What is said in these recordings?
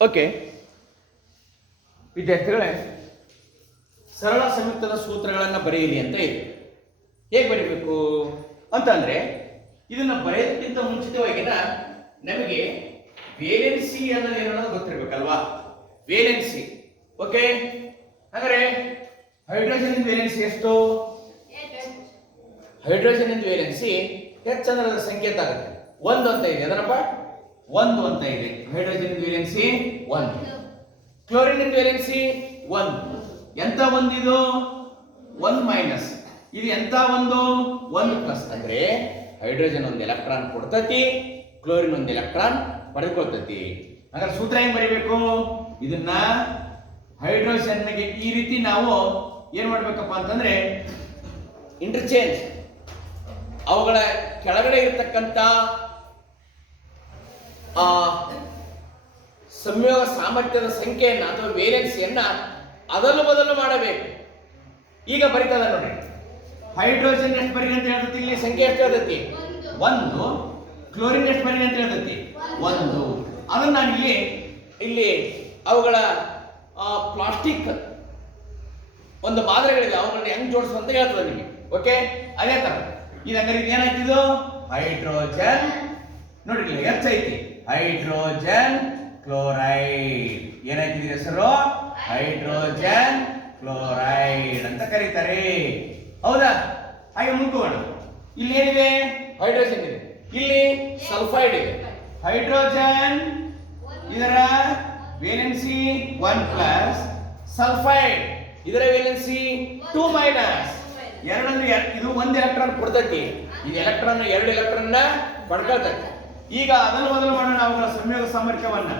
Okay ವಿದ್ಯಾರ್ಥಿಗಳೇ, ಸರಳ ಸಂಯುಕ್ತದ ಸೂತ್ರಗಳನ್ನು ಬರೆಯಿರಿ ಅಂತ ಇದೆ. ಹೇಗೆ ಬರೀಬೇಕು ಅಂತಂದ್ರೆ, ಇದನ್ನು ಬರೆಯೋದಕ್ಕಿಂತ ಮುಂಚಿತವಾಗಿನ ನಮಗೆ ವೇಲೆನ್ಸಿ ಅನ್ನೋದೇನೋ ಗೊತ್ತಿರಬೇಕಲ್ವಾ? ವೇಲೆನ್ಸಿ. ಓಕೆ, ಅಂದರೆ ಹೈಡ್ರೋಜನ್ ವೇಲೆನ್ಸಿ ಎಷ್ಟು? ಹೈಡ್ರೋಜನ್ ವೇಲೆನ್ಸಿ ಹೆಚ್ಚು ಅಂದ್ರೆ ಅದರ ಸಂಕೇತ ಆಗುತ್ತೆ 1 ಅಂತ ಇದೆ. ಅದನಪ್ಪ 1 ಅಂತ ಇದೆ. Hydrogen valency 1. Chlorine valency 1. ಎಂತ ಒಂದಿದು? 1 ಮೈನಸ್. ಇದು ಎಂತ ಒಂದು? 1 ಪ್ಲಸ್. ಅಂದ್ರೆ ಹೈಡ್ರೋಜನ್ ಒಂದು ಎಲೆಕ್ಟ್ರಾನ್ ಕೊಡ್ತತಿ, ಕ್ಲೋರಿನ್ ಒಂದು ಎಲೆಕ್ಟ್ರಾನ್ ಪಡೆದುಕೊಳ್ತತಿ. ಹಾಗಾದ್ರೆ ಸೂತ್ರ ಹೆಂಗ್ ಬರೀಬೇಕು? ಇದನ್ನ ಹೈಡ್ರೋಜನ್ಗೆ ಈ ರೀತಿ ನಾವು ಏನ್ ಮಾಡ್ಬೇಕಪ್ಪ ಅಂತಂದ್ರೆ, ಇಂಟರ್ಚೇಂಜ್ ಅವುಗಳ ಕೆಳಗಡೆ ಇರತಕ್ಕಂತ ಸಂಯೋಗ ಸಾಮರ್ಥ್ಯದ ಸಂಖ್ಯೆಯನ್ನ ಅಥವಾ ವೇಲೆನ್ಸಿಯನ್ನ ಅದಲು ಬದಲು ಮಾಡಬೇಕು. ಈಗ ಬರೀತದ ನೋಡ್ರಿ, ಹೈಡ್ರೋಜನ್ ಎಷ್ಟು ಬರೀ ಅಂತ ಹೇಳ್ತತಿ? ಇಲ್ಲಿ ಸಂಖ್ಯೆ ಎಷ್ಟು ಹೇಳ್ತತಿ? 1. ಕ್ಲೋರಿನ್ ಎಷ್ಟು ಬರೀ ಅಂತ ಹೇಳ್ತತಿ? 1. ಅದನ್ನ ನಾನು ಇಲ್ಲಿ ಅವುಗಳ ಪ್ಲಾಸ್ಟಿಕ್ ಒಂದು ಮಾದರಿಗಳಿದೆ, ಅವುಗಳನ್ನ ಹೆಂಗ್ ಜೋಡಿಸು ಅಂತ ಹೇಳ್ತದೆ ನಿಮಗೆ. ಓಕೆ, ಅದೇ ತರ ಇದಂದ್ರೆ ಏನಾಯ್ತಿದು? ಹೈಡ್ರೋಜನ್ ನೋಡ್ರಿ ಎಚ್ ಐತಿ, ಹೈಡ್ರೋಜನ್ ಕ್ಲೋರೈಡ್. ಏನಾಯ್ತಿದೆ ಹೆಸರು? ಹೈಡ್ರೋಜನ್ ಕ್ಲೋರೈಡ್ ಅಂತ ಕರೀತಾರೆ. ಹೌದಾ? ಹಾಗೆ ಮುಂದುವಣ. ಇಲ್ಲಿ ಏನಿದೆ? ಹೈಡ್ರೋಜನ್ ಇದೆ, ಇಲ್ಲಿ ಸಲ್ಫೈಡ್ ಇದೆ. ಹೈಡ್ರೋಜನ್ ಇದರ ವೇಲೆನ್ಸಿ 1 ಪ್ಲಸ್, ಸಲ್ಫೈಡ್ ಇದರ ವೇಲೆನ್ಸಿ 2 ಮೈನಸ್. ಎರಡಂದ್ರೆ ಇದು 1 ಎಲೆಕ್ಟ್ರಾನ್ ಕೊಡ್ತೈತಿ, ಇದು ಎಲೆಕ್ಟ್ರಾನ್ 2 ಎಲೆಕ್ಟ್ರಾನ್ ಪಡ್ಕೊಳ್ತೈತಿ. ಈಗ ಅದನ್ನು ಮೊದಲು ಮಾಡೋಣ ಅವುಗಳ ಸಂಯೋಗ ಸಾಮರ್ಥ್ಯವನ್ನ.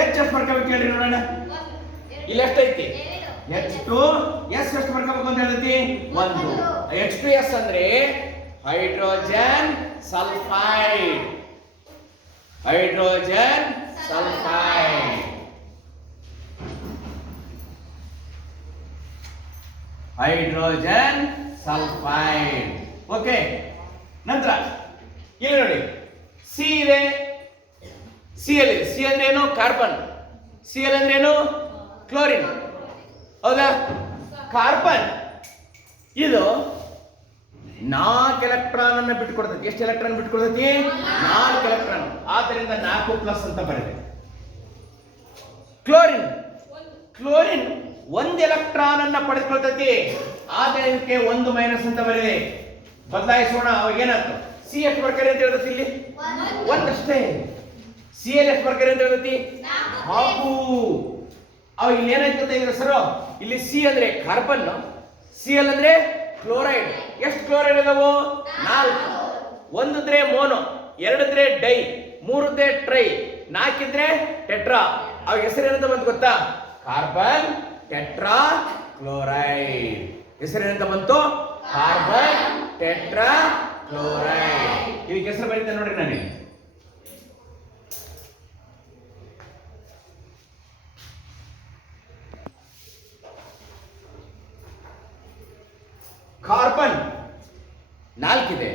ಎಷ್ಟು ಬರ್ಕೋಬೇಕು ಹೇಳ್ರಿ ನೋಡೋಣ. ಇಲ್ಲಿ ಎಷ್ಟೈತಿ? H2 S ಎಷ್ಟು ಬರ್ಕೋಬೇಕು ಅಂತ ಹೇಳ್ತೈತಿ? 1. H2S ಅಂದ್ರೆ hydrogen sulphide. Hydrogen sulphide. Hydrogen sulphide. Okay, ನಂತರ ಇಲ್ಲಿ ನೋಡಿ ಸಿ ಇದೆ, ಸಿಎಲ್ ಇದೆ. ಸಿ ಅಂದ್ರೆ ಏನು? ಕಾರ್ಬನ್. ಸಿಎಲ್ ಅಂದ್ರೆ ಏನು? ಕ್ಲೋರಿನ್. ಹೌದಾ? ಕಾರ್ಬನ್ ಇದು 4 ಎಲೆಕ್ಟ್ರಾನ್ ಅನ್ನು ಬಿಟ್ಕೊಡ್ತೈತಿ. ಎಷ್ಟು ಎಲೆಕ್ಟ್ರಾನ್ ಬಿಟ್ಕೊಡ್ತೈತಿ? 4 ಎಲೆಕ್ಟ್ರಾನ್. ಆದ್ದರಿಂದ 4 ಪ್ಲಸ್ ಅಂತ ಬರೆದೆ. ಕ್ಲೋರಿನ್ 1 ಎಲೆಕ್ಟ್ರಾನ್ ಅನ್ನ ಪಡೆದುಕೊಳ್ತೈತಿ, ಆದರೆ ಇದಕ್ಕೆ 1 ಮೈನಸ್ ಅಂತ ಬರೆದೆ. ಬದಲಾಯಿಸೋಣ. ಅವಾಗ ಏನಾಯ್ತು? ಸಿ ಎಷ್ಟು ಬರ್ಕರಿ ಅಂತ ಹೇಳ್ತೈತಿ? ಇಲ್ಲಿ 1 ಅಷ್ಟೇ. ಸಿ ಎಲ್ ಎಷ್ಟು ಬರ್ಕರಿ ಅಂತ ಹೇಳ್ತೈತಿ? 4. ಅವಾಗ ಇಲ್ಲಿ ಏನಾಯ್ತು ಇದ್ರ ಸರ್? ಇಲ್ಲಿ ಸಿ ಅಂದ್ರೆ ಕಾರ್ಬನ್, ಸಿ ಎಲ್ ಅಂದ್ರೆ ಕ್ಲೋರೈಡ್. ಎಷ್ಟು ಕ್ಲೋರೈಡ್ ಇದಾವು? 4. 1 ಇದ್ರೆ ಮೋನೋ, 2 ಇದ್ರೆ ಡೈ, 3 ಇದ್ರೆ ಟ್ರೈ, 4 ಇದ್ರೆ ಟೆಟ್ರಾ. ಅವಾಗ ಹೆಸರೇನಂತ ಬಂತು ಗೊತ್ತಾ? Carbon tetrachloride. ಹೆಸರೇನಂತ ಬಂತು? Carbon tetrachloride. ಇದಕ್ಕೆ ಹೆಸರು ಬರೀತೇನೆ ನೋಡ್ರಿ ನಾನು. ಕಾರ್ಬನ್ 4 ಇದೆ,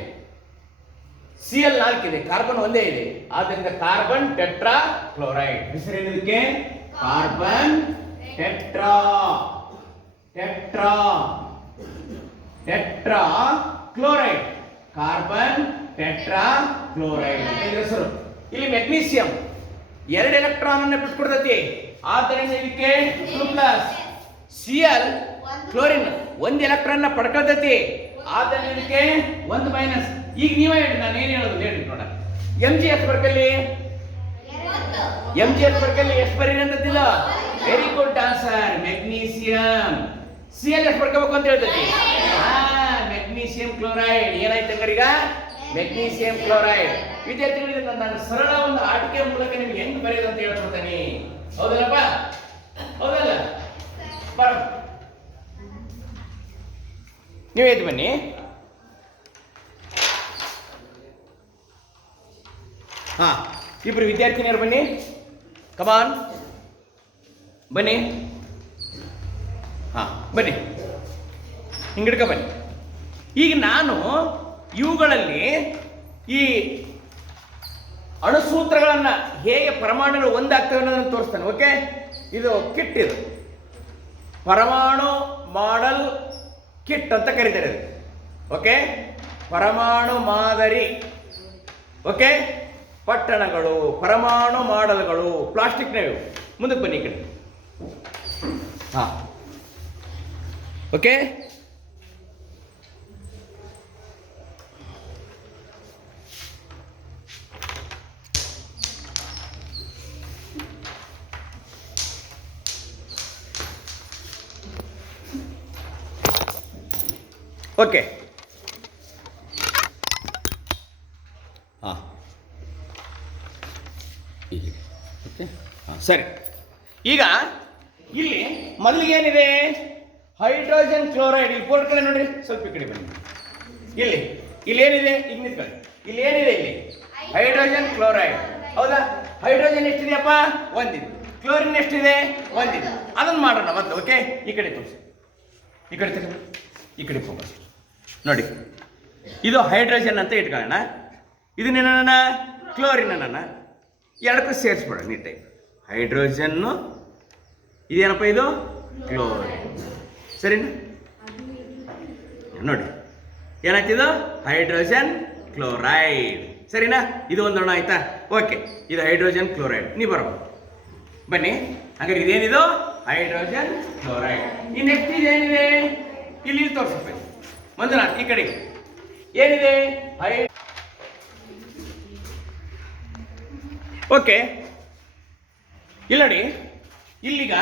ಸಿಎಲ್ 4 ಇದೆ, ಕಾರ್ಬನ್ ಒಂದೇ ಇದೆ. ಆದ್ದರಿಂದ ಕಾರ್ಬನ್ ಟೆಟ್ರಾ ಕ್ಲೋರೈಡ್. ಹೆಸರೇನದಕ್ಕೆ? Carbon tetrachloride. Carbon tetrachloride ಹೆಸರು. ಇಲ್ಲಿ ಮೆಗ್ನೀಸಿಯಂ 2 ಎಲೆಕ್ಟ್ರಾನ್ ಅನ್ನು ಬಿಟ್ಕೊಡ್ತೈತಿ, ಆದ್ದರಿಂದ ಇದಕ್ಕೆ 2 ಪ್ಲಸ್. ಸಿಎಲ್ ಕ್ಲೋರಿನ್ 1 ಎಲೆಕ್ಟ್ರಾನ್ ಪಡ್ಕೊಳ್ತೈತಿ, ಆದ್ದರಿಂದ ಇದಕ್ಕೆ 1 ಮೈನಸ್. ಈಗ ನೀವೇ ಹೇಳಿ, ನಾನು ಏನು ಹೇಳೋದು ಹೇಳಿ ನೋಡ. MgS ಬರ್ಕಲ್ಲಿ, MgS ಬರ್ಕಲ್ಲಿ ಎಷ್ಟು ಬರೀರಿ ಅಂತಂದಿಲ್ಲ? Very good answer, magnesium. CL ಎಷ್ಟು ಬರ್ಕೋಬೇಕು ಅಂತ ಹೇಳ್ತೈತಿ? Magnesium chloride. ಏನಾಯ್ತು ಹಂಗಾರೆ ಈಗ? Magnesium chloride. ವಿದ್ಯಾರ್ಥಿಗಳಿಗೆ ನಾನು ಸರಳ ಒಂದು ಆಟಿಕೆ ಮೂಲಕ ನಿಮ್ಗೆ ಹೆಂಗ್ ಬರೆಯೋದು ಅಂತ ಹೇಳ್ಕೊಡ್ತೇನೆ. ಹೌದಲ್ಲಪ್ಪ? ಹೌದಲ್ಲ? ಬರ, ನೀವು ಎದ್ದು ಬನ್ನಿ. ಹಾ, ಇಬ್ರು ವಿದ್ಯಾರ್ಥಿನಿಯರು ಬನ್ನಿ. ಕಮಾನ್ ಬನ್ನಿ. ಹಾ ಬನ್ನಿ, ಹಿಂಗಿಡ್ಕ ಬನ್ನಿ. ಈಗ ನಾನು ಇವುಗಳಲ್ಲಿ ಈ ಅಣುಸೂತ್ರಗಳನ್ನ ಹೇಗೆ ಪರಮಾಣುಗಳು ಒಂದಾಗ್ತವೆ ಅನ್ನೋದನ್ನು ತೋರಿಸ್ತಾನೆ. ಓಕೆ, ಇದು ಕಿಟ್, ಇದು ಪರಮಾಣು ಮಾಡೆಲ್ ಕಿಟ್ ಅಂತ ಕರೀತಾರೆ ಇದು. ಓಕೆ, ಪರಮಾಣು ಮಾದರಿ. ಓಕೆ, ಪಟ್ಟಣಗಳು, ಪರಮಾಣು ಮಾಡೆಲ್ಗಳು, ಪ್ಲಾಸ್ಟಿಕ್ನವು. ಮುಂದಕ್ಕೆ ಬನ್ನಿ ಈ ಕಡೆ. ಹಾ, ಓಕೆ, ಓಕೆ. ಹಾಂ, ಓಕೆ, ಹಾಂ, ಸರಿ. ಈಗ ಇಲ್ಲಿ ಮೊದಲಿಗೆ ಏನಿದೆ? Hydrogen chloride. ಇಲ್ಲಿ ಬೋರ್ಡ್ ಕಡೆ ನೋಡ್ರಿ, ಸ್ವಲ್ಪ ಈ ಕಡೆ ಬನ್ನಿ. ಇಲ್ಲಿ ಏನಿದೆ? ಈಗ ನಿಂತ್ಕೊಳ್ಳಿ. ಇಲ್ಲಿ ಏನಿದೆ? ಇಲ್ಲಿ ಹೈಡ್ರೋಜನ್ ಕ್ಲೋರೈಡ್. ಹೌದಾ? ಹೈಡ್ರೋಜನ್ ಎಷ್ಟಿದೆಯಪ್ಪ? ಒಂದಿದೆ. ಕ್ಲೋರಿನ್ ಎಷ್ಟಿದೆ? ಒಂದಿದೆ. ಅದನ್ನು ಮಾಡೋಣ ಮೊದಲು. ಓಕೆ, ಈ ಕಡೆ ತೋರಿಸಿ, ಈ ಕಡೆ ತಗೊಂಡು ಈ ಕಡೆ ಫೋಕಸ್ ನೋಡಿ. ಇದು ಹೈಡ್ರೋಜನ್ ಅಂತ ಇಟ್ಕೊಳ್ಳೋಣ. ಇದನ್ನೇನ? ಕ್ಲೋರಿನ್ ಅನ್ನ ಎರಡಕ್ಕೂ ಸೇರಿಸ್ಬೇಡ ನೀಟಾಗಿ. ಹೈಡ್ರೋಜನ್ನು, ಇದೇನಪ್ಪ ಇದು? ಕ್ಲೋರಿನ್. ಸರಿನಾ? ನೋಡಿ ಏನಾಗ್ತಿದು? Hydrogen chloride. ಸರಿನಾ? ಇದು ಒಂದೋಣ ಆಯ್ತಾ? ಓಕೆ, ಇದು ಹೈಡ್ರೋಜನ್ ಕ್ಲೋರೈಡ್. ನೀವು ಬರ್ಬೋದು, ಬನ್ನಿ. ಹಾಗಾದ್ರೆ ಇದೇನಿದು? Hydrogen chloride. ಈ ನೆಕ್ಸ್ಟ್ ಇದೇನಿದೆ? ಇಲ್ಲಿ ತೋರಿಸ್ಬೇಕು. ಮಂಜುನಾಥ್ ಈ ಕಡೆ ಏನಿದೆ? ಓಕೆ, ಇಲ್ಲಿ ನೋಡಿ, ಇಲ್ಲಿಗ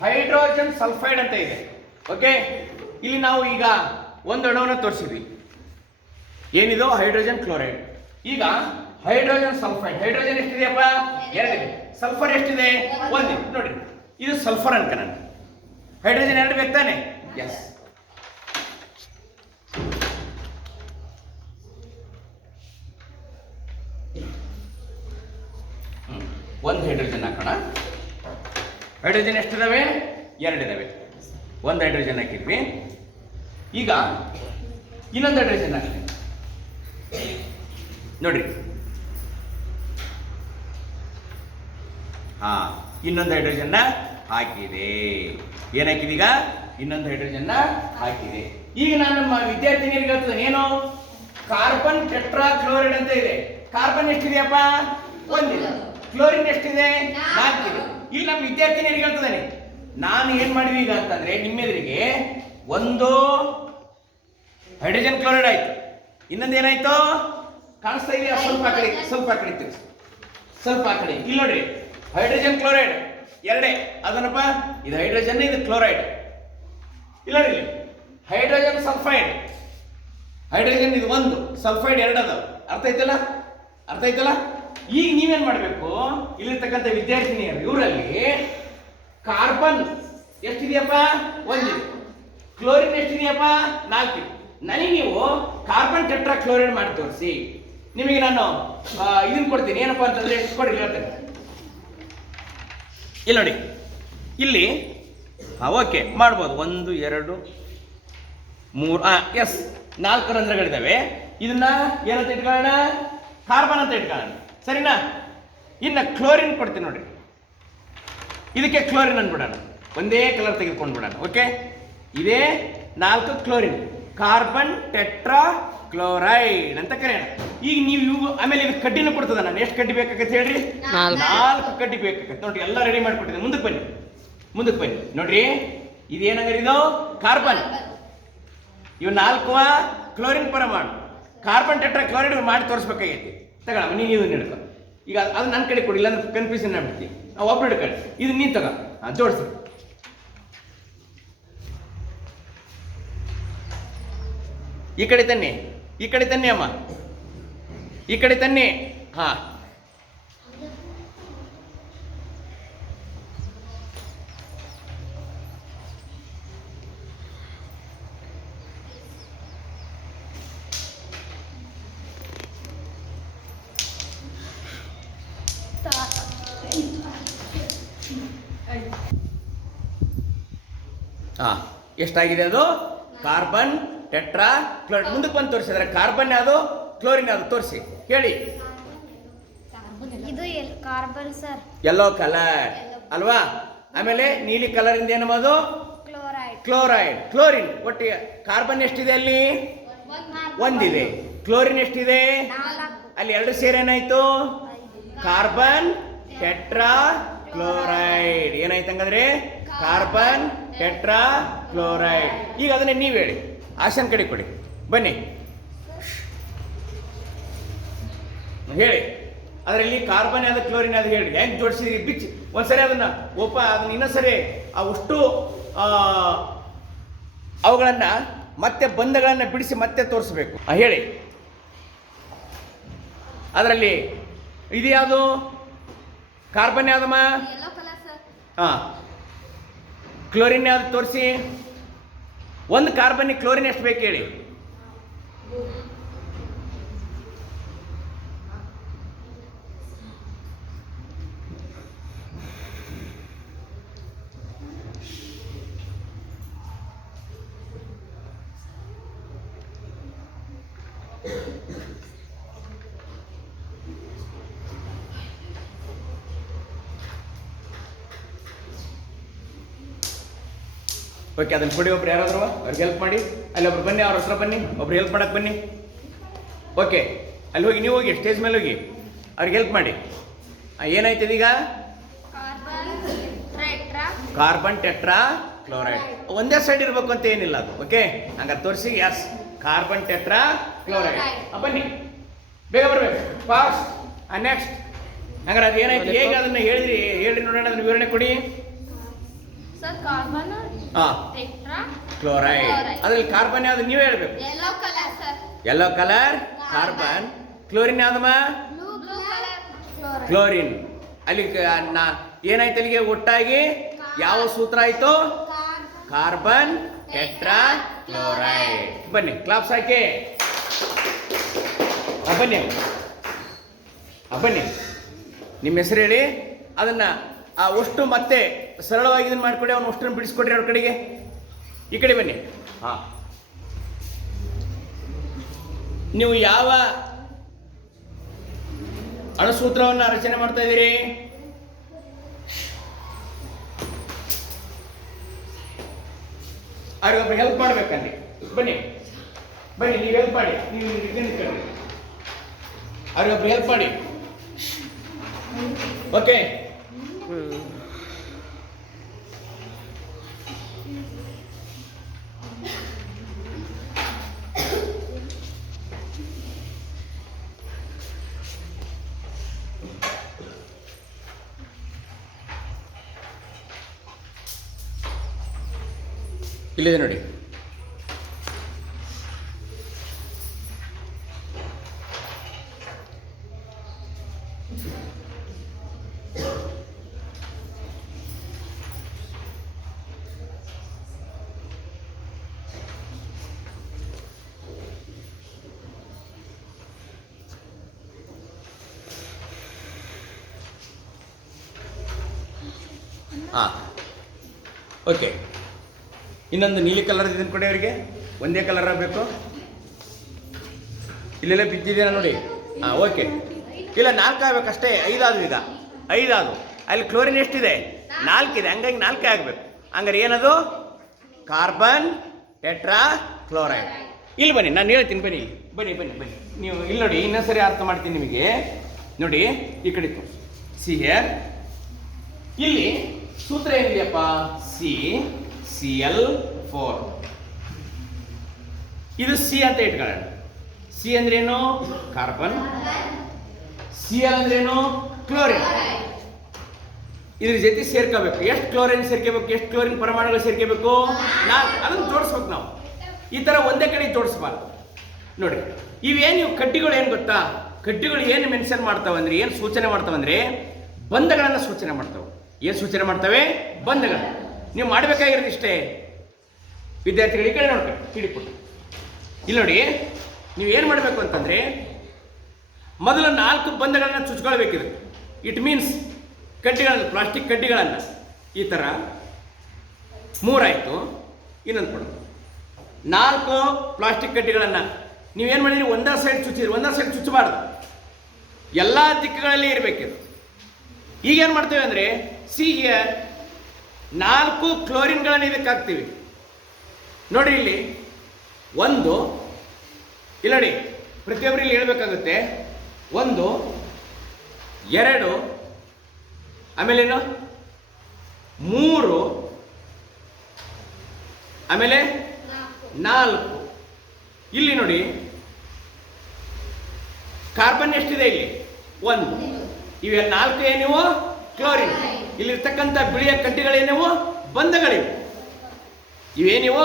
ಹೈಡ್ರೋಜನ್ ಸಲ್ಫೈಡ್ ಅಂತ ಇದೆ. ಓಕೆ, ಇಲ್ಲಿ ನಾವು ಈಗ ಒಂದು ಅಣುವನ್ನು ತೋರಿಸಿದ್ವಿ. ಏನಿದು? Hydrogen chloride. ಈಗ ಹೈಡ್ರೋಜನ್ ಸಲ್ಫೈಡ್. ಹೈಡ್ರೋಜನ್ ಎಷ್ಟಿದೆಯಪ್ಪ? ಎರಡಿದೆ. ಸಲ್ಫರ್ ಎಷ್ಟಿದೆ? ಒಂದಿದೆ. ನೋಡ್ರಿ, ಇದು ಸಲ್ಫರ್ ಅನ್ಕ. ನಾನು ಹೈಡ್ರೋಜನ್ ಎರಡು ಬೇಕು ತಾನೆ? ಎಸ್. ಒಂದು ಹೈಡ್ರೋಜನ್ ಹಾಕೋಣ. ಹೈಡ್ರೋಜನ್ ಎಷ್ಟಿದಾವೆ? ಎರಡಿದಾವೆ. ಒಂದು ಹೈಡ್ರೋಜನ್ ಹಾಕಿದ್ವಿ. ಈಗ ಇನ್ನೊಂದು ಹೈಡ್ರೋಜನ್ ಹಾಕ್ತೀವಿ ನೋಡ್ರಿ. ಹಾ, ಇನ್ನೊಂದು ಹೈಡ್ರೋಜನ್ನ ಹಾಕಿದೆ. ಏನಾಕಿದೆ? ಈಗ ಇನ್ನೊಂದು ಹೈಡ್ರೋಜನ್ನ ಹಾಕಿದೆ. ಈಗ ನಾನು ನಮ್ಮ ವಿದ್ಯಾರ್ಥಿನಿಯರಿಗೆ ಹೇಳ್ತೇನೆ, ಏನು? ಕಾರ್ಬನ್ ಟೆಟ್ರಾ ಕ್ಲೋರೈಡ್ ಅಂತ ಇದೆ. ಕಾರ್ಬನ್ ಎಷ್ಟಿದೆಯಪ್ಪ? ಒಂದಿದೆ. ಕ್ಲೋರಿನ್ ಎಷ್ಟಿದೆ? ನಾಲ್ಕಿದೆ. ಇಲ್ಲಿ ನಮ್ಮ ವಿದ್ಯಾರ್ಥಿನಿಯರಿಗೆ ಹೇಳ್ತದೇನೆ, ನಾನು ಏನ್ ಮಾಡಿದ್ವಿ ಈಗ ಅಂತಂದ್ರೆ, ನಿಮ್ಮೆದುರಿಗೆ ಒಂದು ಹೈಡ್ರೋಜನ್ ಕ್ಲೋರೈಡ್ ಆಯ್ತು, ಇನ್ನೊಂದು ಏನಾಯ್ತು? ಕಾಣಿಸ್ತಾ ಇದೆಯಾ? ಸ್ವಲ್ಪ ಆ ಕಡೆ, ಸ್ವಲ್ಪ ಆ ಕಡೆ ತಿಳಿಸಿ, ಸ್ವಲ್ಪ ಆ ಕಡೆ. ಇಲ್ಲಿ ನೋಡ್ರಿ, ಹೈಡ್ರೋಜನ್ ಕ್ಲೋರೈಡ್ ಎರಡೇ ಅದನ್ನಪ್ಪ. ಇದು ಹೈಡ್ರೋಜನ್, ಇದು ಕ್ಲೋರೈಡ್. ಇಲ್ಲ ನೋಡಿ, ಹೈಡ್ರೋಜನ್ ಸಲ್ಫೈಡ್. ಹೈಡ್ರೋಜನ್ ಇದು ಒಂದು, ಸಲ್ಫೈಡ್ ಎರಡು ಅದಾವ. ಅರ್ಥ ಐತಲ್ಲ? ಅರ್ಥ ಐತಲ್ಲ? ಈಗ ನೀವೇನ್ ಮಾಡಬೇಕು? ಇಲ್ಲಿರ್ತಕ್ಕಂಥ ವಿದ್ಯಾರ್ಥಿನಿಯರು ಇವರಲ್ಲಿ ಕಾರ್ಬನ್ ಎಷ್ಟಿದೆಯಪ್ಪ? ಒಂದಿದೆ. ಕ್ಲೋರಿನ್ ಎಷ್ಟಿದೆಯಪ್ಪ? ನಾಲ್ಕಿದೆ. ನನಗೆ ನೀವು ಕಾರ್ಬನ್ ಟೆಟ್ರಾ ಕ್ಲೋರೈಡ್ ಮಾಡಿ ತೋರಿಸಿ. ನಿಮಗೆ ನಾನು ಇದನ್ನ ಕೊಡ್ತೀನಿ. ಏನಪ್ಪಾ ಅಂತಂದ್ರೆ, ಕೊಡ್ರಿ, ಹೇಳ್ತೇನೆ. ಇಲ್ಲಿ ನೋಡಿ, ಇಲ್ಲಿ ಓಕೆ ಮಾಡ್ಬೋದು. 1 2 3 ಎಸ್, 4 ರಂಧ್ರಗಳಿದ್ದಾವೆ. ಇದನ್ನ ಏನಂತ ಇಟ್ಕೊಳ್ಳೋಣ? ಕಾರ್ಬನ್ ಅಂತ ಇಟ್ಕೊಳ್ಳೋಣ. ಸರಿನಾ? ಇನ್ನು ಕ್ಲೋರಿನ್ ಕೊಡ್ತೀನಿ ನೋಡ್ರಿ. ಇದಕ್ಕೆ ಕ್ಲೋರಿನ್ ಅಂದ್ಬಿಡೋಣ, ಒಂದೇ ಕಲರ್ ತೆಗೆದುಕೊಂಡು ಬಿಡೋಣ. ಓಕೆ, ಇದೇ 4 ಕ್ಲೋರಿನ್, ಕಾರ್ಬನ್ ಟೆಟ್ರಾ ಕ್ಲೋರೈಡ್ ಅಂತ ಕರೆಯೋಣ. ಈಗ ನೀವು ಇವು ಆಮೇಲೆ ಇದು ಕಡ್ಡಿನ ಕೊಡ್ತದ. ನಾನು ಎಷ್ಟು ಕಡ್ಡಿ ಬೇಕಾಗತ್ತೆ ಹೇಳ್ರಿ? 4 ಕಡ್ಡಿ ಬೇಕಾಗತ್ತೆ. ನೋಡ್ರಿ, ಎಲ್ಲ ರೆಡಿ ಮಾಡಿಕೊಟ್ಟಿದ್ದೆ. ಮುಂದಕ್ಕೆ ಬನ್ನಿ, ಮುಂದಕ್ಕೆ ಬನ್ನಿ. ನೋಡ್ರಿ, ಇದೇನಾಗ್ರಿ? ಇದು ಕಾರ್ಬನ್. ಇವು 4 ಕ್ಲೋರಿನ್ ಪರಮಾಣು. ಕಾರ್ಬನ್ ಟೆಟ್ರಾ ಕ್ಲೋರೈಡ್ ಮಾಡಿ ತೋರಿಸ್ಬೇಕಾಗೈತಿ. ತಗೊಳ, ನೀನು ಇದನ್ನ ಹಿಡ್ಕೊ. ಈಗ ಅದು ನನ್ನ ಕಡೆ ಕೊಡಿ, ಇಲ್ಲಾಂದ್ರೆ ಕನ್ಫ್ಯೂಷನ್ ಆಗ್ಬಿಡ್ತಿ. ಒಬ್ರು ಹಿಡ್ಕೊಳ್ಳಿ, ಇದು ನೀನು ತಗೋ. ಜೋಡಿಸಿ. ಈ ಕಡೆ ತನ್ನಿ, ಈ ಕಡೆ ತನ್ನಿ ಅಮ್ಮ, ಈ ಕಡೆ ತನ್ನಿ. ಹಾ, ಎಷ್ಟಾಗಿದೆ? ಅದು ಕಾರ್ಬನ್ ಟೆಟ್ರಾ ಕ್ಲೋರೈಡ್. ಮುಂದಕ್ಕೆ ಬಂದು ತೋರಿಸಿದ್ರೆ ಕಾರ್ಬನ್ ಯಾವುದು, ಕ್ಲೋರಿನ್ ಯಾವುದು? ತೋರಿಸಿ, ಹೇಳಿ. Carbon sir. ಯೆಲ್ಲೋ ಕಲರ್ ಅಲ್ವಾ. ಆಮೇಲೆ ನೀಲಿ ಕಲರ್ ಇಂದ ಏನದು ಕ್ಲೋರೈಡ್. ಕ್ಲೋರೈಡ್. ಕ್ಲೋರಿನ್ ಒಟ್ಟಿಗೆ ಕಾರ್ಬನ್ ಎಷ್ಟಿದೆ ಅಲ್ಲಿ ಒಂದಿದೆ. ಕ್ಲೋರಿನ್ ಎಷ್ಟಿದೆ ಅಲ್ಲಿ ಎರಡು ಸೇರೇನಾಯ್ತು ಕಾರ್ಬನ್ ಟೆಟ್ರಾ ಕ್ಲೋರೈಡ್. ಏನಾಯ್ತು ಹಂಗಂದ್ರೆ ಕಾರ್ಬನ್ ಟೆಟ್ರಾ ಕ್ಲೋರೈಡ್. ಈಗ ಅದನ್ನೇ ನೀವು ಹೇಳಿ, ಆಶನ್ ಕಡೆ ಕೊಡಿ ಬನ್ನಿ ಹೇಳಿ. ಅದರಲ್ಲಿ ಕಾರ್ಬನ್ ಯಾವ್ದು ಕ್ಲೋರಿನ್ ಯಾವ್ದು ಹೇಳಿ, ಹೆಂಗ್ ಜೋಡಿಸಿದ್ರಿ ಬಿಚ್ಚಿ ಒಂದ್ಸರಿ ಅದನ್ನ ಅದನ್ನ ಇನ್ನೊಂದ್ಸರಿ ಅಷ್ಟು ಅವುಗಳನ್ನ ಮತ್ತೆ ಬಂಧಗಳನ್ನ ಬಿಡಿಸಿ ಮತ್ತೆ ತೋರಿಸ್ಬೇಕು. ಹೇಳಿ ಅದರಲ್ಲಿ ಇದು ಯಾವುದು ಕಾರ್ಬನ್ ಯಾವ್ದಮ್ಮ? ಹಾ, ಕ್ಲೋರಿನ್ ಯಾವ್ದು ತೋರಿಸಿ. ಒಂದು ಕಾರ್ಬನ್ ಕ್ಲೋರಿನ್ ಎಷ್ಟು ಬೇಕು ಹೇಳಿ. ಓಕೆ, ಅದನ್ನು ಕೊಡಿ. ಒಬ್ರು ಯಾರಾದ್ರು ಅವ್ರಿಗೆ ಹೆಲ್ಪ್ ಮಾಡಿ. ಅಲ್ಲಿ ಒಬ್ರು ಬನ್ನಿ, ಅವ್ರ ಹತ್ರ ಬನ್ನಿ, ಒಬ್ರು ಹೆಲ್ಪ್ ಮಾಡಕ್ಕೆ ಬನ್ನಿ. ಓಕೆ, ಅಲ್ಲಿ ಹೋಗಿ, ನೀವು ಹೋಗಿ ಸ್ಟೇಜ್ ಮೇಲೆ ಹೋಗಿ ಅವ್ರಿಗೆ ಹೆಲ್ಪ್ ಮಾಡಿ. ಏನಾಯ್ತದ ಈಗ? Carbon tetrachloride. ಒಂದೇ ಸೈಡ್ ಇರಬೇಕು ಅಂತ ಏನಿಲ್ಲ ಅದು. ಓಕೆ, ಹಂಗಾರೆ ತೋರಿಸಿ. Yes, carbon tetrachloride. ಬನ್ನಿ, ಬೇಗ ಬರ್ಬೇಕು, ಫಾಸ್ಟ್. ನೆಕ್ಸ್ಟ್. ಹಂಗಾರೆ ಅದು ಏನಾಯ್ತು, ಹೇಗೆ ಅದನ್ನ ಹೇಳಿದ್ರಿ ಹೇಳ್ರಿ ನೋಡೋಣ, ಅದನ್ನ ವಿವರಣೆ ಕೊಡಿ. Carbon chloride. ಅದ್ರಲ್ಲಿ ಕಾರ್ಬನ್ ಯಾವ್ದು ನೀವೇ ಹೇಳ್ಬೇಕು. Yellow colour carbon. ಕ್ಲೋರಿನ್ ಯಾವ್ದಮ್ಮ? ಕ್ಲೋರಿನ್. ಅಲ್ಲಿ ಏನಾಯ್ತು ಅಲ್ಲಿಗೆ ಒಟ್ಟಾಗಿ ಯಾವ ಸೂತ್ರ ಆಯ್ತು? Carbon tetrachloride. ಬನ್ನಿ, ಕ್ಲಾಪ್ಸ್ ಹಾಕಿ. ಬನ್ನಿ ಬನ್ನಿ, ನಿಮ್ಮ ಹೆಸರು ಹೇಳಿ. ಅದನ್ನ ಅಷ್ಟು ಮತ್ತೆ ಸರಳವಾಗಿ ಇದನ್ನ ಮಾಡ್ಕೊಡಿ. ಅವ್ನು ಅಷ್ಟನ್ನು ಬಿಡಿಸ್ಕೊಡ್ರಿ ಅವ್ರ ಕಡೆಗೆ. ಈ ಕಡೆ ಬನ್ನಿ. ಹಾ, ನೀವು ಯಾವ ಅಣುಸೂತ್ರವನ್ನು ರಚನೆ ಮಾಡ್ತಾ ಇದ್ದೀರಿ? ಅವ್ರಿಗೊಬ್ಬರು ಹೆಲ್ಪ್ ಮಾಡ್ಬೇಕಲ್ಲಿ. ಬನ್ನಿ ಬನ್ನಿ, ನೀವು ಹೆಲ್ಪ್ ಮಾಡಿ. ನೀವು ಅವ್ರಿಗೊಬ್ರು ಹೆಲ್ಪ್ ಮಾಡಿ. ಓಕೆ, ಇಲ್ಲಿದೆ ನೋಡಿ. ಹಾಂ, ಓಕೆ. ಇನ್ನೊಂದು ನೀಲಿ ಕಲರ್ ಇದನ್ನು ಕೊಡಿ ಅವರಿಗೆ. ಒಂದೇ ಕಲರ್ ಆಗಬೇಕು. ಇಲ್ಲೆಲ್ಲ ಬಿದ್ದಿದೆಯಾ ನೋಡಿ. ಹಾಂ, ಓಕೆ. ಇಲ್ಲ, 4 ಆಗಬೇಕಷ್ಟೇ. 5 ಆದವು. ಈಗ 5 ಆದವು. ಅಲ್ಲಿ ಕ್ಲೋರಿನ್ ಎಷ್ಟಿದೆ? 4 ಇದೆ. ಹಂಗಾಗಿ 4 ಆಗಬೇಕು. ಹಂಗಾರೆ ಏನದು? Carbon tetra chloride. ಇಲ್ಲಿ ಬನ್ನಿ, ನಾನು ಹೇಳ್ತೀನಿ. ಬನ್ನಿ ಬನ್ನಿ ಬನ್ನಿ ಬನ್ನಿ. ನೀವು ಇಲ್ಲಿ ನೋಡಿ, ಇನ್ನೊಂದ್ಸರಿ ಅರ್ಥ ಮಾಡ್ತೀನಿ ನಿಮಗೆ. ನೋಡಿ, ಈ ಕಡೆ ಸಿಹಿಯರ್. ಇಲ್ಲಿ ಸೂತ್ರ ಏನಿದೆಯಪ್ಪ? CL4. ಇದು ಸಿ ಅಂತ ಇಟ್ಕೊಳ್ಳೋಣ. ಸಿ ಅಂದ್ರೇನು? ಕಾರ್ಬನ್. Cl ಅಂದ್ರೇನು? ಕ್ಲೋರಿನ್. ಇದ್ರ ಜೊತೆ ಸೇರ್ಕೋಬೇಕು. ಎಷ್ಟು ಕ್ಲೋರಿನ್ ಸೇರ್ಕೋಬೇಕು? ಎಷ್ಟು ಕ್ಲೋರಿನ್ ಪರಮಾಣುಗಳು ಸೇರ್ಕೋಬೇಕು? 4. ಅದನ್ನು ಜೋಡಿಸ್ಬೇಕು ನಾವು. ಈ ತರ ಒಂದೇ ಕಡೆ ಜೋಡಿಸ್ಬಾರ್ದು. ನೋಡಿ, ಇವೇನು ಕಡ್ಡಿಗಳು ಏನು ಗೊತ್ತಾ? ಕಡ್ಡಿಗಳು ಏನು ಮೆನ್ಷನ್ ಮಾಡ್ತಾವಂದ್ರೆ, ಏನು ಸೂಚನೆ ಮಾಡ್ತಾವಂದ್ರೆ ಬಂಧಗಳನ್ನು ಸೂಚನೆ ಮಾಡ್ತಾವೆ. ಏನು ಸೂಚನೆ ಮಾಡ್ತವೆ? ಬಂಧಗಳು. ನೀವು ಮಾಡಬೇಕಾಗಿರೋದು ಇಷ್ಟೇ ವಿದ್ಯಾರ್ಥಿಗಳು. ಈ ಕಡೆ ನೋಡ್ಕೊಂಡು ಹಿಡಿಪುಟ್ಟು. ಇಲ್ಲಿ ನೋಡಿ, ನೀವು ಏನು ಮಾಡಬೇಕು ಅಂತಂದರೆ, ಮೊದಲು 4 ಬಂಧಗಳನ್ನು ಚುಚ್ಕೊಳ್ಬೇಕಿದೆ. ಇಟ್ ಮೀನ್ಸ್ ಕಡ್ಡಿಗಳನ್ನು, ಪ್ಲಾಸ್ಟಿಕ್ ಕಡ್ಡಿಗಳನ್ನು ಈ ಥರ 3 ಆಯಿತು. ಇನ್ನೊಂದು ಕೊಡು. 4 ಪ್ಲಾಸ್ಟಿಕ್ ಕಡ್ಡಿಗಳನ್ನು ನೀವೇನು ಮಾಡಿದ್ರಿ? ಒಂದೇ ಸೈಡ್ ಚುಚ್ಚಿದ್ರಿ. ಒಂದೇ ಸೈಡ್ ಚುಚ್ಚಬಾರ್ದು, ಎಲ್ಲ ದಿಕ್ಕುಗಳಲ್ಲಿ ಇರಬೇಕಿದು. ಈಗೇನು ಮಾಡ್ತೇವೆ ಅಂದರೆ ಸಿ ಹಿಯರ್ 4 ಕ್ಲೋರಿನ್ಗಳನ್ನು ಇದಕ್ಕೆ ಹಾಕ್ತೀವಿ. ನೋಡ್ರಿ ಇಲ್ಲಿ ಒಂದು, ಇಲ್ಲ ನೋಡಿ, ಪ್ರತಿಯೊಬ್ಬರು ಇಲ್ಲಿ ಹೇಳ್ಬೇಕಾಗುತ್ತೆ. 1 2 ಆಮೇಲೇನು 3 ಆಮೇಲೆ 4. ಇಲ್ಲಿ ನೋಡಿ ಕಾರ್ಬನ್ ಎಷ್ಟಿದೆ ಇಲ್ಲಿ? 1. ಇವೆ 4 ಏನಿವು? ಕ್ಲೋರಿನ್. ಇಲ್ಲಿರ್ತಕ್ಕಂಥ ಬಿಳಿಯ ಕಡ್ಡಿಗಳೇನಿವು? ಬಂಧಗಳಿವೆ. ಇವೇನಿವು?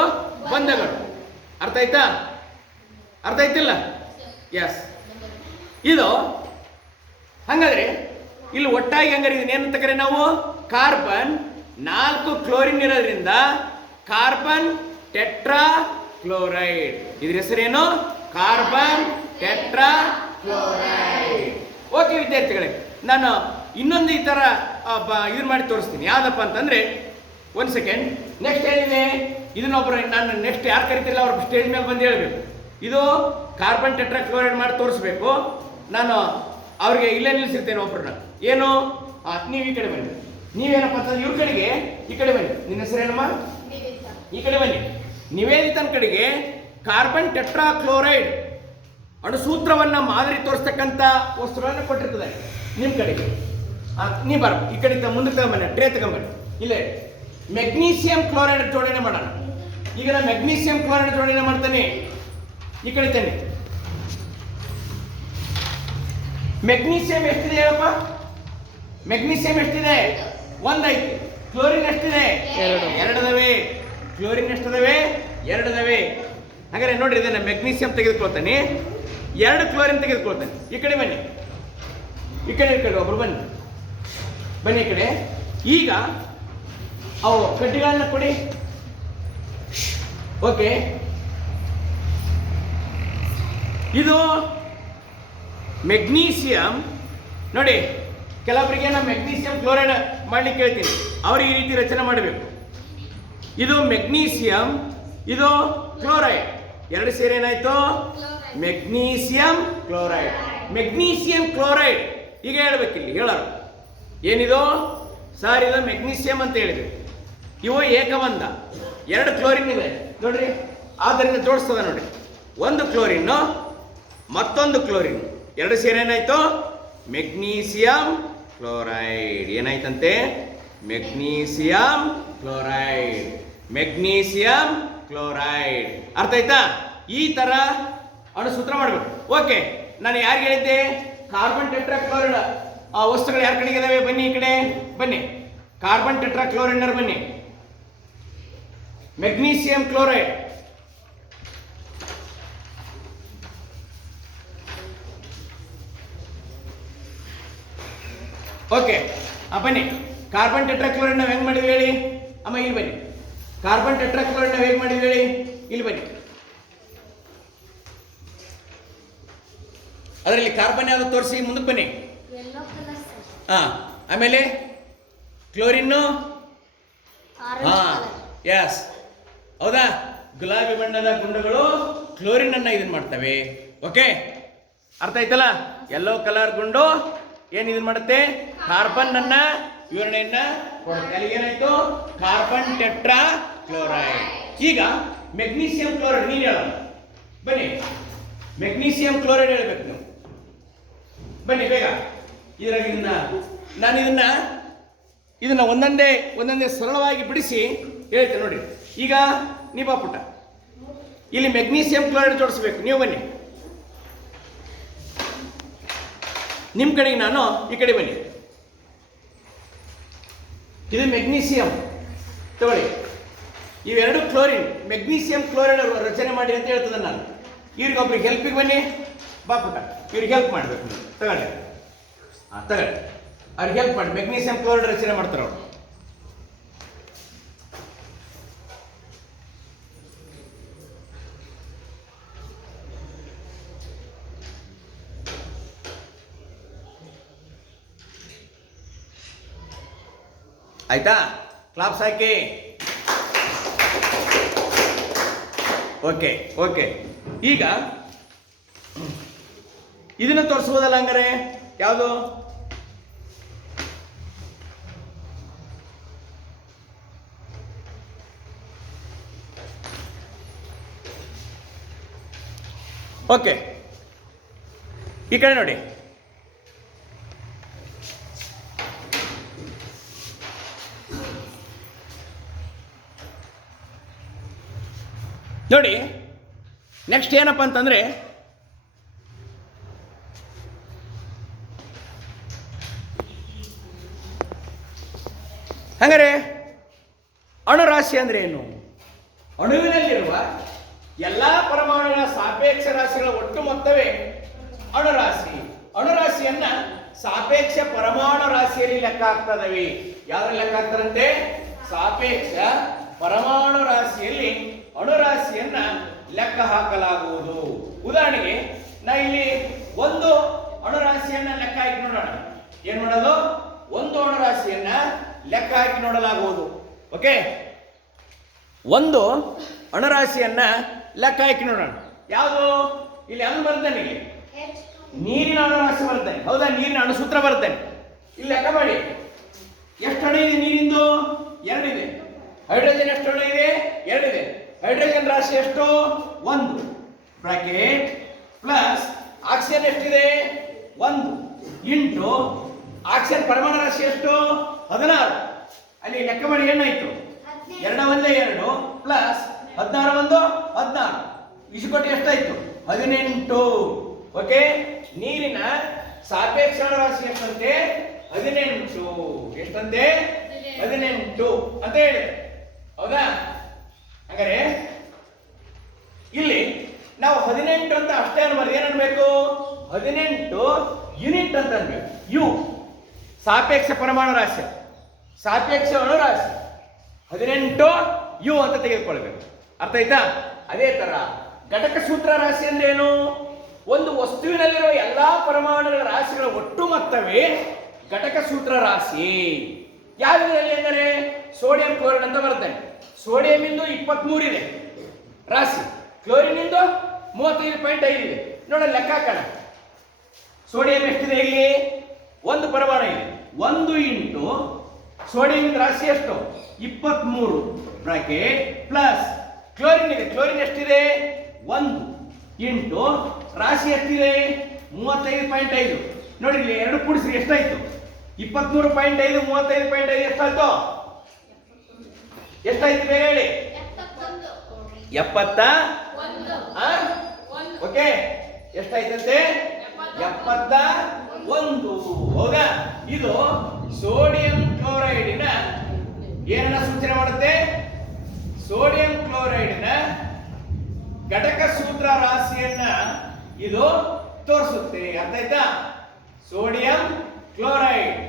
ಬಂಧಗಳು. ಅರ್ಥ ಆಯ್ತಾ? ಅರ್ಥ ಆಯ್ತಿಲ್ಲ? ಎಸ್. ಇದು ಹಂಗಾದ್ರೆ ಇಲ್ಲಿ ಒಟ್ಟಾಗಿ ಹಂಗಾರೆ ಇದನ್ನೇನಂತ ಕರೆ ನಾವು? ಕಾರ್ಬನ್ 4 ಕ್ಲೋರಿನ್ ಇರೋದ್ರಿಂದ ಕಾರ್ಬನ್ ಟೆಟ್ರಾ ಕ್ಲೋರೈಡ್. ಇದ್ರ ಹೆಸರೇನು? Carbon tetra chloride. ಓಕೆ ವಿದ್ಯಾರ್ಥಿಗಳೇ, ನಾನು ಇನ್ನೊಂದು ಈ ಥರ ಇದನ್ನ ಮಾಡಿ ತೋರಿಸ್ತೀನಿ. ಯಾವುದಪ್ಪ ಅಂತಂದರೆ, ಒಂದು ಸೆಕೆಂಡ್. ನೆಕ್ಸ್ಟ್ ಏನಿದೆ ಇದನ್ನೊಬ್ಬರು ನಾನು ನೆಕ್ಸ್ಟ್ ಯಾರು ಕರಿತಿಲ್ಲ ಅವ್ರು ಸ್ಟೇಜ್ ಮೇಲೆ ಬಂದು ಹೇಳಬೇಕು. ಇದು ಕಾರ್ಬನ್ ಟೆಟ್ರಾ ಕ್ಲೋರೈಡ್ ಮಾಡಿ ತೋರಿಸ್ಬೇಕು. ನಾನು ಅವ್ರಿಗೆ ಇಲ್ಲೇ ನಿಲ್ಲಿಸಿರ್ತೇನೆ ಒಬ್ಬರನ್ನ. ಏನು? ನೀವು ಈ ಕಡೆ ಬನ್ನಿ. ನೀವೇನಪ್ಪ ಅಂತಂದ್ರೆ ಇವ್ರ ಕಡೆಗೆ ಈ ಕಡೆ ಬನ್ನಿ. ನಿನ್ನ ಹೆಸರೇನಮ್ಮ? ಈ ಕಡೆ ಬನ್ನಿ. ನಿವೇದಿತನ ಕಡೆಗೆ ಕಾರ್ಬನ್ ಟೆಟ್ರಾ ಕ್ಲೋರೈಡ್ ಅಣುಸೂತ್ರವನ್ನು ಮಾದರಿ ತೋರಿಸ್ತಕ್ಕಂಥ ವಸ್ತುಗಳನ್ನು ಕೊಟ್ಟಿರ್ತದೆ ನಿಮ್ಮ ಕಡೆಗೆ. ನೀವು ಬರ ಈ ಕಡೆ ಮುಂದಕ್ಕೆ ತಗೊಂಬನ್ನಿ, ಟ್ರೇ ತಗೊಂಬನ್ನಿ. ಇಲ್ಲೇ ಮೆಗ್ನೀಷಿಯಂ ಕ್ಲೋರೈಡ್ ಜೋಡಣೆ ಮಾಡೋಣ. ಈಗ ನಾನು ಮೆಗ್ನೀಷಿಯಂ ಕ್ಲೋರೈಡ್ ಜೋಡಣೆ ಮಾಡ್ತೇನೆ. ಈ ಕಡೆ ತನ್ನಿ. ಮೆಗ್ನೀಷಿಯಂ ಎಷ್ಟಿದೆ ಹೇಳಪ್ಪ? ಮೆಗ್ನೀಷಿಯಂ ಎಷ್ಟಿದೆ? 1 ಐತಿ. ಕ್ಲೋರಿನ್ ಎಷ್ಟಿದೆ? 2 ಅದಾವೆ. ಕ್ಲೋರಿನ್ ಎಷ್ಟಿದಾವೆ? 2 ಅದಾವೆ. ಹಾಗಾದ್ರೆ ನೋಡ್ರಿ, ಇದನ್ನ ಮೆಗ್ನೀಷಿಯಂ ತೆಗೆದುಕೊಳ್ತಾನೆ, 2 ಕ್ಲೋರಿನ್ ತೆಗೆದುಕೊಳ್ತಾನೆ. ಈ ಕಡೆ ಬನ್ನಿ, ಈ ಕಡೆ ಒಬ್ರು ಬನ್ನಿ, ಬನ್ನಿ ಈ ಕಡೆ. ಈಗ ಅವು ಕಡ್ಡಿಗಳನ್ನ ಕೊಡಿ. ಓಕೆ, ಇದು ಮೆಗ್ನೀಷಿಯಂ. ನೋಡಿ, ಕೆಲವರಿಗೆ ನಾನು ಮೆಗ್ನೀಷಿಯಂ ಕ್ಲೋರೈಡ್ ಮಾಡ್ಲಿಕ್ಕೆ ಹೇಳ್ತೀನಿ, ಅವ್ರಿಗೆ ಈ ರೀತಿ ರಚನೆ ಮಾಡಬೇಕು. ಇದು ಮೆಗ್ನೀಷಿಯಂ, ಇದು ಕ್ಲೋರೈಡ್, 2 ಸೇರಿ ಏನಾಯ್ತು? Magnesium chloride. ಮೆಗ್ನೀಷಿಯಂ ಕ್ಲೋರೈಡ್ ಈಗ ಹೇಳ್ಬೇಕಿಲ್ಲಿ ಹೇಳೋರು. ಏನಿದು ಸರ್? ಇದು ಮೆಗ್ನೀಷಿಯಂ ಅಂತ ಹೇಳಿದ್ವಿ. ಇವು ಏಕಬಂಧ, 2 ಕ್ಲೋರಿನ್ ಇದೆ ನೋಡ್ರಿ, ಆದ್ದರಿಂದ ಜೋಡಿಸ್ತದ ನೋಡಿ. 1 ಕ್ಲೋರಿನ್ನು ಮತ್ತೊಂದು ಕ್ಲೋರಿನ್, 2 ಸೇರಿ ಏನಾಯ್ತು? Magnesium chloride. ಏನಾಯ್ತಂತೆ? Magnesium chloride. Magnesium chloride. ಅರ್ಥ ಆಯ್ತಾ? ಈ ತರ ಅಣುಸೂತ್ರ ಮಾಡಬೇಕು. ಓಕೆ, ನಾನು ಯಾರಿಗೆ ಹೇಳಿದ್ದೆ? ಕಾರ್ಬನ್ ಟೆಟ್ರಾ ಕ್ಲೋರೈಡ್ ವಸ್ತುಗಳು ಯಾರ ಕಡೆಗೆ ಇದಾವೆ? ಬನ್ನಿ ಈ ಕಡೆ ಬನ್ನಿ. ಕಾರ್ಬನ್ ಟೆಟ್ರಾ ಕ್ಲೋರೈಡ್ ಬನ್ನಿ. ಮೆಗ್ನೀಷಿಯಂ ಕ್ಲೋರೈಡ್, ಓಕೆ ಬನ್ನಿ. ಕಾರ್ಬನ್ ಟೆಟ್ರಾ ಕ್ಲೋರೈಡ್ ನಾವು ಹೆಂಗ್ ಮಾಡಿದ್ವಿ ಹೇಳಿ ಅಮ್ಮ? ಇಲ್ಲಿ ಬನ್ನಿ. ಕಾರ್ಬನ್ ಟೆಟ್ರಾ ಕ್ಲೋರೈಡ್ ನಾವು ಹೇಗೆ ಮಾಡಿದ್ವಿ ಹೇಳಿ? ಇಲ್ಲಿ ಬನ್ನಿ. ಅದರಲ್ಲಿ ಕಾರ್ಬನ್ ಯಾವ್ದು ತೋರಿಸಿ, ಮುಂದಕ್ಕೆ ಬನ್ನಿ. ಆಮೇಲೆ ಕ್ಲೋರಿನ್ನು, ಎಸ್ ಹೌದಾ? ಗುಲಾಬಿ ಬಣ್ಣದ ಗುಂಡುಗಳು ಕ್ಲೋರಿನ್ ಅನ್ನ ಇದನ್ನ ಮಾಡ್ತವೆ. ಓಕೆ, ಅರ್ಥ ಆಯ್ತಲ್ಲ? ಯೆಲ್ಲೋ ಕಲರ್ ಗುಂಡು ಏನ್ ಇದನ್ನ ಮಾಡುತ್ತೆ? ಕಾರ್ಬನ್ ಅನ್ನ ವಿವರಣೆಯನ್ನ ಕೊಡುತ್ತೆ. ಅಲ್ಲಿ ಏನಾಯ್ತು? Carbon tetra chloride. ಈಗ ಮೆಗ್ನೀಷಿಯಂ ಕ್ಲೋರೈಡ್ ನೀನು ಹೇಳ ಬನ್ನಿ. ಮೆಗ್ನೀಷಿಯಂ ಕ್ಲೋರೈಡ್ ಹೇಳ್ಬೇಕು ನೀವು. ಬನ್ನಿ ಬೇಗ. ಇದ್ರಾಗ ನಾನು ಇದನ್ನ ಒಂದೊಂದೇ ಸರಳವಾಗಿ ಬಿಡಿಸಿ ಹೇಳ್ತೇನೆ ನೋಡಿ. ಈಗ ನೀ ಬಾ ಪುಟ್ಟ, ಇಲ್ಲಿ ಮೆಗ್ನೀಷಿಯಂ ಕ್ಲೋರೈಡ್ ಜೋಡಿಸ್ಬೇಕು. ನೀವು ಬನ್ನಿ, ನಿಮ್ಮ ಕಡೆಗೆ ನಾನು ಈ ಕಡೆ ಬನ್ನಿ. ಇದು ಮೆಗ್ನೀಷಿಯಂ ತಗೊಳ್ಳಿ. ಇವೆರಡು ಕ್ಲೋರಿನ್, ಮೆಗ್ನೀಷಿಯಂ ಕ್ಲೋರೈಡ್ ರಚನೆ ಮಾಡಿ ಅಂತ ಹೇಳ್ತದೆ ನಾನು. ಇವ್ರಿಗೆ ಒಬ್ರಿಗೆ ಹೆಲ್ಪಿಗೆ ಬನ್ನಿ, ಬಾ ಪುಟ್ಟ, ಇವ್ರಿಗೆ ಹೆಲ್ಪ್ ಮಾಡಬೇಕು ನೀವು. ತಗೊಳ್ಳಿ, ತಗೊಳ್ಳಿ, ಅವ್ರಿಗೆ ಹೆಲ್ಪ್ ಮಾಡಿ. ಮೆಗ್ನೀಷಿಯಂ ಕ್ಲೋರೈಡ್ ರಚನೆ ಮಾಡ್ತಾರೆ ಅವರು. ಆಯ್ತಾ? ಕ್ಲಾಪ್ಸ್ ಹಾಕಿ. Okay okay. ಈಗ ಇದನ್ನ ತೋರಿಸ್ಬೋದಲ್ಲ ಹಂಗಾರೆ? ಯಾವುದು? ಓಕೆ, ಈ ಕಡೆ ನೋಡಿ. ನೋಡಿ ನೆಕ್ಸ್ಟ್ ಏನಪ್ಪ ಅಂತಂದ್ರೆ, ಹಂಗಾರೆ ಅಣುರಾಶಿ ಅಂದ್ರೆ ಏನು? ಅಣುವಿನಲ್ಲಿರುವ ಎಲ್ಲ ಪರಮಾಣುಗಳ ಸಾಪೇಕ್ಷ ರಾಶಿಗಳ ಒಟ್ಟು ಮೊತ್ತವೇ ಅಣುರಾಶಿ. ಅಣುರಾಶಿಯನ್ನ ಸಾಪೇಕ್ಷ ಪರಮಾಣು ರಾಶಿಯಲ್ಲಿ ಲೆಕ್ಕ ಹಾಕ್ತದವಿ. ಯಾವ್ದ್ರಲ್ಲಿ ಲೆಕ್ಕ ಹಾಕ್ತಾರಂತೆ? ಸಾಪೇಕ್ಷ ಪರಮಾಣು ರಾಶಿಯಲ್ಲಿ ಅಣುರಾಶಿಯನ್ನ ಲೆಕ್ಕ ಹಾಕಲಾಗುವುದು. ಉದಾಹರಣೆಗೆ ನಾ ಇಲ್ಲಿ ಒಂದು ಅಣುರಾಶಿಯನ್ನ ಲೆಕ್ಕ ಹಾಕಿ ನೋಡೋಣ. ಏನ್ ಮಾಡೋದು? ಒಂದು ಅಣುರಾಶಿಯನ್ನ ಲೆಕ್ಕ ಹಾಕಿ ನೋಡಲಾಗುವುದು. ಓಕೆ, ಒಂದು ಅಣುರಾಶಿಯನ್ನ ಲೆಕ್ಕ ಹಾಕಿ ನೋಡೋಣ. ಯಾವುದು? ಇಲ್ಲಿ ಅಣು ಬರ್ತೇನೆ, ಇಲ್ಲಿ ನೀರಿನ ಅಣುರಾಶಿ ಬರ್ತೇನೆ. ಹೌದಾ? ನೀರಿನ ಅಣುಸೂತ್ರ ಬರ್ತೇನೆ. ಇಲ್ಲಿ ಲೆಕ್ಕ ಮಾಡಿ. ಎಷ್ಟು ಅಣು ಇದೆ ನೀರಿಂದು? 2 ಇದೆ. ಹೈಡ್ರೋಜನ್ ಎಷ್ಟು ಅಣು ಇದೆ? 2 ಇದೆ. ಹೈಡ್ರೋಜನ್ ರಾಶಿ ಎಷ್ಟು? 1 ಬ್ರಾಕೆಟ್ ಪ್ಲಸ್ ಆಕ್ಸಿಜನ್ ಎಷ್ಟಿದೆ? 1 ಇಂಟು ಆಕ್ಸಿಜನ್ ಪರಮಾಣು ರಾಶಿ ಎಷ್ಟು? 16. ಅಲ್ಲಿ ಲೆಕ್ಕ ಮಾಡಿ ಏನಾಯ್ತು? 2 1 2 ಪ್ಲಸ್ 16 1 16 ಇಸ್ಕೊಟ್ಟು ಎಷ್ಟಾಯ್ತು? 18. ಓಕೆ, ನೀರಿನ ಸಾಪೇಕ್ಷ ರಾಶಿ ಎಷ್ಟಂತೆ? 18. ಎಷ್ಟಂತೆ? 18 ಅಂತ ಹೇಳಿ. ಹೌದಾ? ಹಾಗಾದ್ರೆ ಇಲ್ಲಿ ನಾವು 18 ಅಂತ ಅಷ್ಟೇ ಅನ್ಬಾರ್ದು. ಏನ್ ಅನ್ಬೇಕು? 18 ಯೂನಿಟ್ ಅಂತ ಅನ್ಬೇಕು. ಯು ಸಾಪೇಕ್ಷ ಪರಮಾಣು ರಾಶಿ, ಸಾಪೇಕ್ಷ ಅಣುರಾಶಿ 18 ಯು ಅಂತ ತೆಗೆದುಕೊಳ್ಬೇಕು. ಅರ್ಥ ಆಯ್ತಾ? ಅದೇ ತರ ಘಟಕ ಸೂತ್ರ ರಾಶಿ ಅಂದ್ರೆ ಏನು? ಒಂದು ವಸ್ತುವಿನಲ್ಲಿರುವ ಎಲ್ಲಾ ಪರಮಾಣುಗಳ ರಾಶಿಗಳ ಒಟ್ಟು ಮೊತ್ತವೇ ಘಟಕ ಸೂತ್ರ ರಾಶಿ. ಯಾವುದರಲ್ಲಿ ಅಂದರೆ ಸೋಡಿಯಂ ಕ್ಲೋರೈಡ್ ಅಂತ ಬರ್ತೇನೆ. ಸೋಡಿಯಂ ಇಂದು 23 ಇದೆ ರಾಶಿ, ಕ್ಲೋರಿನ್ ಇಂದು 35.5 ಇದೆ. ನೋಡ ಲೆಕ್ಕ ಹಾಕೋಣ. ಸೋಡಿಯಂ ಎಷ್ಟಿದೆ? ಇಲ್ಲಿ 1 ಪರಮಾಣು ಇದೆ. 1 ಇಂಟು ಸೋಡಿಯಂ ರಾಶಿ ಎಷ್ಟು? 23 ಬ್ರಾಕೆಟ್ ಪ್ಲಸ್ ಕ್ಲೋರಿನ್ ಇದೆ. ಕ್ಲೋರಿನ್ ಎಷ್ಟಿದೆ? 1 ಇಂಟು ರಾಶಿ ಎಷ್ಟಿದೆ? 35.5. ನೋಡಿ ಇಲ್ಲಿ 2 ಕೂಡಿಸ್ರಿ ಎಷ್ಟಾಯ್ತು? 23.5 35.5 ಎಷ್ಟಾಯ್ತು? ಎಷ್ಟಾಯ್ತು ಬೇಗ ಹೇಳಿ? 71. ಓಕೆ, ಎಷ್ಟಾಯ್ತಂತೆ? 71. ಹೌದಾ? ಇದು ಸೋಡಿಯಂ ಕ್ಲೋರೈಡಿನ ಏನನ್ನ ಸೂಚನೆ ಮಾಡುತ್ತೆ? ಸೋಡಿಯಂ ಕ್ಲೋರೈಡಿನ ಘಟಕ ಸೂತ್ರ ರಾಶಿಯನ್ನ ಇದು ತೋರಿಸುತ್ತೆ. ಅರ್ಥ ಆಯ್ತಾ? ಸೋಡಿಯಂ ಕ್ಲೋರೈಡ್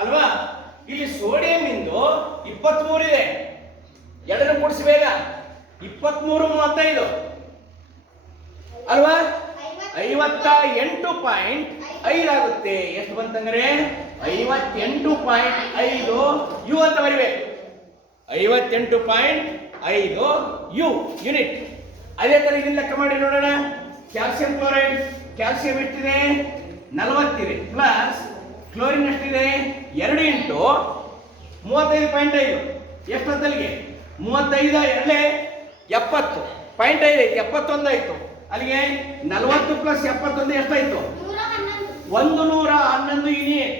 ಅಲ್ವಾ? ಇಲ್ಲಿ ಸೋಡಿಯಂ ಇಂದು 23 ಇದೆ. 2 ಕೂಡಿಸಿ ಬೇಗ. 23 35 ಅಲ್ವಾ? 58.5 ಆಗುತ್ತೆ. ಎಷ್ಟು ಬಂತಂದ್ರೆ 58.5 ಯು ಅಂತ ಬರಿಬೇಕು. 58.5 ಯು ಯೂನಿಟ್. ಅದೇ ತರ ಇದನ್ನ ಲೆಕ್ಕ ಮಾಡಿ ನೋಡೋಣ. ಕ್ಯಾಲ್ಸಿಯಂ ಕ್ಲೋರೈಡ್, ಕ್ಯಾಲ್ಸಿಯಂ ಎಷ್ಟಿದೆ? 40 ಇದೆ. ಪ್ಲಸ್ ಕ್ಲೋರಿನ್ ಎಷ್ಟಿದೆ? 2 ಇಂಟು 35.5 ಎಷ್ಟೊತ್ತಲ್ಲಿಗೆ? 35 2 70.5 ಐತಿ. 71 ಆಯ್ತು. ಅಲ್ಲಿಗೆ 40 ಪ್ಲಸ್ 71 ಎಷ್ಟಾಯ್ತು? 111 ಯೂನಿಟ್.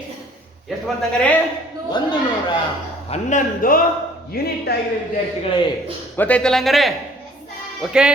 ಎಷ್ಟು ಬಂತಂಗಾರೆ? 111 ಯೂನಿಟ್ ಆಗಿದೆ ವಿದ್ಯಾರ್ಥಿಗಳೇ. ಗೊತ್ತಾಯ್ತಲ್ಲ ಹಂಗಾರೆ? ಓಕೆ.